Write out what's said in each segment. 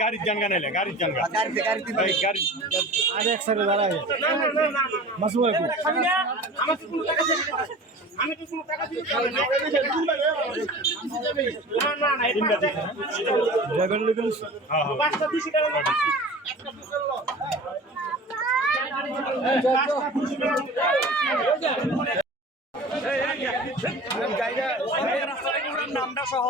গাড়ির জানগা নাইলে গাড়ির জানগা গাড়ি আর এক সাইডে দাঁড়ায় মাসু ভাই আমি তো কোনো টাকা দিতে পারি না না না এটা ড্রাইভার লোক হ্যাঁ হ্যাঁ 5টা 200 টাকা একটা বুঝল নামটা সহ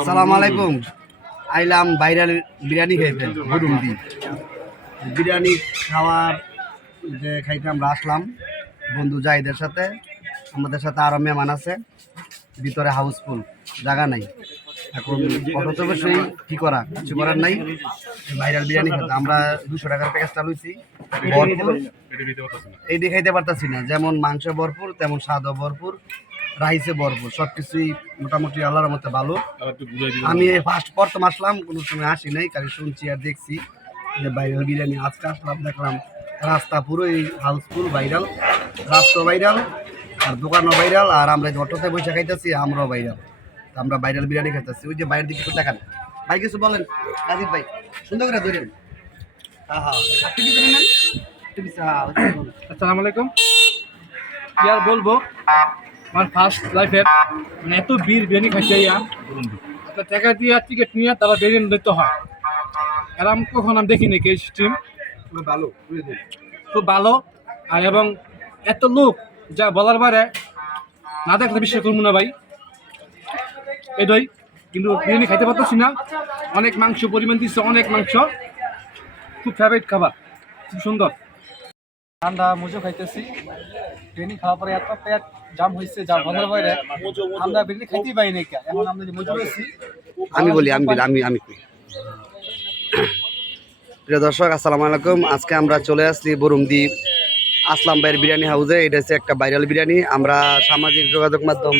আসসালামু আলাইকুম। আইলাম ভাইরাল বিরিয়ানি খাইতে বুরুন্দি। বিরিয়ানি খাওয়ার যে খাইতে আমরা আসলাম বন্ধু জাহিদের সাথে, আমাদের সাথে আরও মেহমান আছে, ভিতরে হাউসফুল, জায়গা নাই। এখন অটো অবশ্যই কী করা, কিছু করার নাই। ভাইরাল বিরিয়ানি খেতে আমরা 200 টাকার প্যাকেজটা লইছি, ভরপুর। এইটি খাইতে পারতেছি না, যেমন মাংস ভরপুর তেমন স্বাদও ভরপুর, রাইসে ভরপুর, সব কিছুই মোটামুটি আল্লাহর মতো ভালো। আমি প্রথম আসলাম, কোনো সময় আসি নাই, খালি শুনছি আর দেখছি যে ভাইরাল বিরিয়ানি। আজকে আসলাম, দেখলাম রাস্তা পুরো এই হাউসফুল, ভাইরাল, রাস্তা ভাইরাল আর দোকানও ভাইরাল, আর আমরা যে অটোতে বসে খাইতেছি আমরাও ভাইরাল। আমরা ভাইরাল বিরিয়ানি খাইতেছি। ওই যে বাইরের দিকে একটু দেখান ভাই, কিছু বলেন রাজীব ভাই, সুন্দর করে ধরেন। হ্যাঁ হ্যাঁ, আসসালামু আলাইকুম। কি আর বলবো, আমার ফার্স্ট লাইফের মানে এত বিরিয়ানি খাইতে একটা টাকা দিয়ে টিকিট নিয়ে তারা বিরিয়ানি দিতে হয়, এরকম কখন আমি দেখিনি। কে স্ট্রিম খুব ভালো, খুব ভালো। আর এবং এত লোক যা বলার বাইরে, না দেখলে বিশ্বাস করবো না ভাই। এটাই কিন্তু বিরিয়ানি খাইতে পারতেছি না, অনেক মাংস পরিমাণ দিচ্ছে, অনেক মাংস, খুব ফেভারিট খাবার, খুব সুন্দর। ঠান্ডা মুজো খাইতেছি, বিরিয়ানি খাওয়ার পরে এত পেট জাম হয়েছে, যা বলার বাইরে। আমরা বিরিয়ানি খাইতেই পারি না, এখন আমরা যে মুজো রয়েছি। আমি প্রিয় দর্শক, আসসালামু আলাইকুম। আজকে আমরা চলে আসছি বরুমদি আসলাম ভাইয়ের বিরিয়ানি হাউসে। এটা হচ্ছে একটা ভাইরাল বিরিয়ানি। আমরা সামাজিক যোগাযোগ মাধ্যম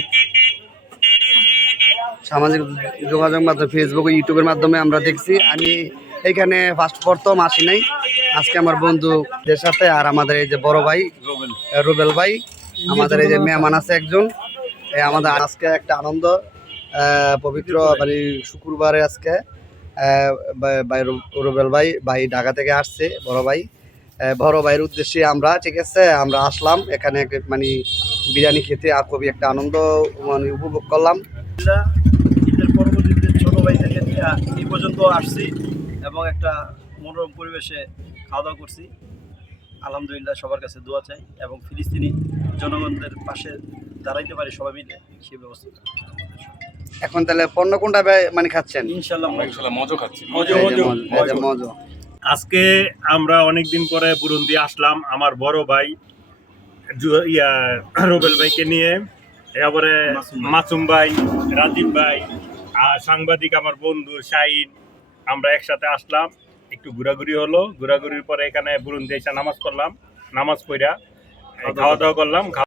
ফেসবুক, ইউটিউবের মাধ্যমে আমরা দেখছি। আমি এইখানে প্রথম আসি নাই, আজকে আমার বন্ধুদের সাথে, আর আমাদের এই যে বড় ভাই রুবেল ভাই, আমাদের এই যে মেহমান আছে একজন। আমাদের আজকে একটা আনন্দ, পবিত্র মানে শুক্রবারে আজকে ভাই রুবেল ভাই ঢাকা থেকে আসছে, বড় ভাইয়ের উদ্দেশ্যে আমরা, ঠিক আছে, আমরা আসলাম এখানে মানে বিরিয়ানি খেতে, আর খুবই একটা আনন্দ মানে উপভোগ করলাম। ঈদের পরবর্তীতে ছোটো ভাই থেকে নিয়ে এই পর্যন্ত আসছি এবং একটা মনোরম পরিবেশে খাওয়া দাওয়া করছি। আলহামদুলিল্লাহ, সবার কাছে দোয়া চাই এবং ফিলিস্তিনি জনগণদের পাশে দাঁড়াইতে পারি সবাই মিলে, সেই ব্যবস্থা। এখন তাহলে পণ্য কোনটা মানে খাচ্ছেন? ইনশাল্লাহ মজো খাচ্ছি। মজো। আজকে আমরা অনেকদিন পরে বুরুন্দি আসলাম আমার বড় ভাই রুবেল ভাইকে নিয়ে, এবারে মাসুম ভাই, রাজীব ভাই আর সাংবাদিক আমার বন্ধু শাহিন, আমরা একসাথে আসলাম। একটু ঘোরাঘুরি হলো, ঘোরাঘুরির পরে এখানে বুরুন্দি এসে নামাজ পড়লাম, নামাজ পড়া খাওয়া দাওয়া করলাম।